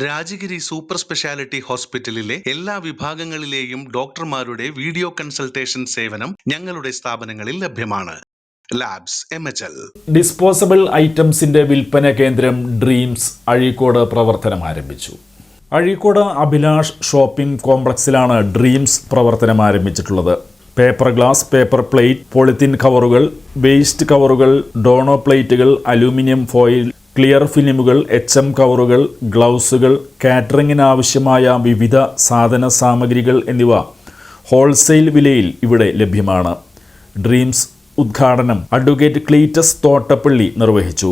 Rajagiri super speciality ഹോസ്പിറ്റലിലെ എല്ലാ വിഭാഗങ്ങളിലെയും ഡോക്ടർമാരുടെ വീഡിയോ കൺസൾട്ടേഷൻ സേവനം ഞങ്ങളുടെ സ്ഥാപനങ്ങളിൽ ലഭ്യമാണ്. ലാബ്സ് ഡിസ്പോസബിൾ ഐറ്റംസിന്റെ വിൽപ്പന കേന്ദ്രം ഡ്രീംസ് അഴീക്കോട് പ്രവർത്തനം ആരംഭിച്ചു. അഴീക്കോട് അഭിലാഷ് ഷോപ്പിംഗ് കോംപ്ലക്സിലാണ് ഡ്രീംസ് പ്രവർത്തനം ആരംഭിച്ചിട്ടുള്ളത്. Paper glass paper plate polythene കവറുകൾ വേസ്റ്റ് കവറുകൾ ഡോണോ പ്ലേറ്റുകൾ അലൂമിനിയം ഫോയിൽ ക്ലിയർ ഫിലിമുകൾ എച്ച് എം കവറുകൾ ഗ്ലൗസുകൾ കാറ്ററിങ്ങിന് ആവശ്യമായ വിവിധ സാധന സാമഗ്രികൾ എന്നിവ ഹോൾസെയിൽ വിലയിൽ ഇവിടെ ലഭ്യമാണ്. ഡ്രീംസ് ഉദ്ഘാടനം അഡ്വക്കേറ്റ് ക്ലീറ്റസ് തോട്ടപ്പള്ളി നിർവഹിച്ചു.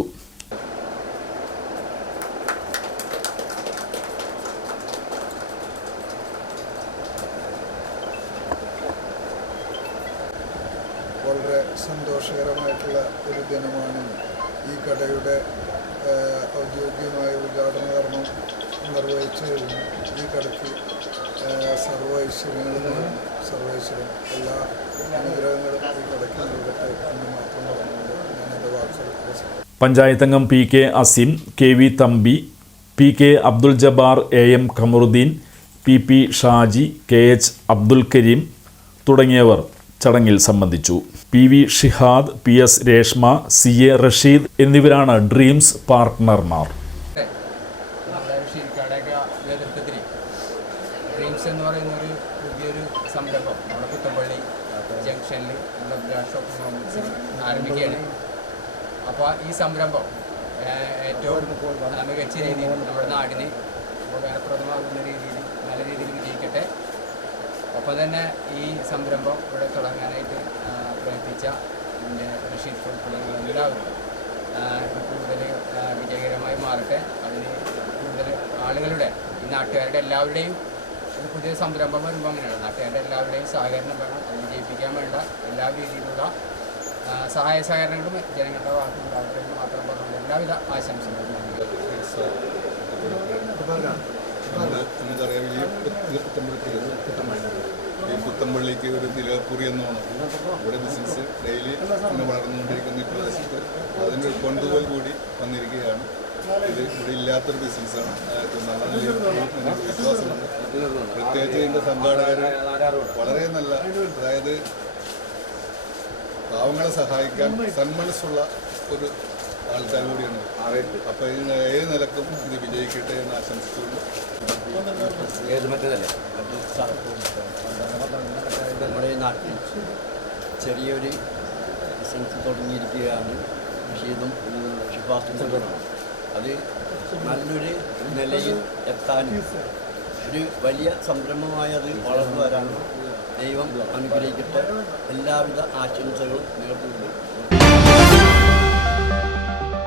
വളരെ സന്തോഷകരമായിട്ടുള്ള ഒരു ദിനമാണ് ഈ കടയുടെ ഔദ്യോഗികമായ ഉദ്ഘാടന കർമ്മം നിർവഹിച്ചു കഴിഞ്ഞു ഈ കടയ്ക്ക് നിന്നും ഐശ്വര്യങ്ങളും സർവൈശ്വര്യം എല്ലാ അനുഗ്രഹങ്ങളും ഈ കടയ്ക്ക് നൽകട്ടെ എന്ന് മാത്രം പറഞ്ഞുകൊണ്ട് ഞാൻ എന്റെ വാക്കുകൾ പഞ്ചായത്തംഗം P K Asim K V Thampi P K Abdul Jabbar A M Kamaruddin P P Shaji K H Abdul Karim തുടങ്ങിയവർ. ചടങ്ങിൽ സംബന്ധിച്ചു. P V Shihad P S Reshma C A Rasheed എന്നിവരാണ് ഡ്രീംസ് പാർട്ട്ണർമാർ. എന്ന് പറയുന്ന ഒരു സംരംഭം. നമ്മുടെ ജംഗ്ഷനിൽ അപ്പോൾ ഈ സംരംഭം ഏറ്റവും മികച്ച രീതിയിൽ നമ്മുടെ നാടിനെ ഉപകാരപ്രദമാകുന്ന രീതിയിൽ ഒപ്പം തന്നെ ഈ സംരംഭം ഇവിടെ തുടങ്ങാനായിട്ട് പ്രവർത്തിച്ച എന്റെ റഷീദ് ഉൾപ്പെടെയുള്ള എല്ലാവരും കൂടുതൽ വിജയകരമായി മാറട്ടെ അതിന് കൂടുതൽ ആളുകളുടെ ഈ നാട്ടുകാരുടെ എല്ലാവരുടെയും ഒരു പുതിയ സംരംഭം വരുമ്പോൾ അങ്ങനെയാണ് നാട്ടുകാരുടെ എല്ലാവരുടെയും സഹകരണം വേണം അത് വിജയിപ്പിക്കാൻ വേണ്ട എല്ലാ രീതിയിലുള്ള സഹായ സഹകരണങ്ങളും ജനങ്ങളുടെ ഭാഗത്തുനിന്നുണ്ടാവട്ടെ എന്ന് മാത്രം പറഞ്ഞുകൊണ്ട് എല്ലാവിധ ആശംസകളും നമുക്കറിയാം ഈ ഒരു എന്ന് എന്നോണം ഇവിടെ ബിസിനസ് ഡെയിലി ഇങ്ങനെ വളർന്നുകൊണ്ടിരിക്കുന്ന ഈ പ്രദേശത്ത് അതിന്റെ ഒരു കൊണ്ടുപോൽ കൂടി വന്നിരിക്കുകയാണ്. ഇത് ഇവിടെ ഇല്ലാത്തൊരു ബിസിനസ്സാണ് നല്ല എന്നൊരു വിശ്വാസമുണ്ട്. പ്രത്യേകിച്ച് ഇതിന്റെ സംഘാടകർ വളരെ നല്ല അതായത് പാവങ്ങളെ സഹായിക്കാൻ സന്മനസ്സുള്ള ഒരു ആൾക്കാർ കൂടിയാണ്. അപ്പോൾ ഏത് നിലക്കും ഇത് വിജയിക്കട്ടെ എന്ന് ആശംസിച്ചുകൊണ്ട് ഏത് ചെറിയൊരു ബിസിനസ് തുടങ്ങിയിരിക്കുകയാണ്. ഷീദും ഷിഫാസും അത് നല്ലൊരു നിലയിൽ എത്താൻ ഒരു വലിയ സംരംഭമായി അത് വളർന്നു വരാനും ദൈവം അനുഗ്രഹിക്കട്ടെ. എല്ലാവിധ ആശംസകളും നേർന്നുകൊണ്ട്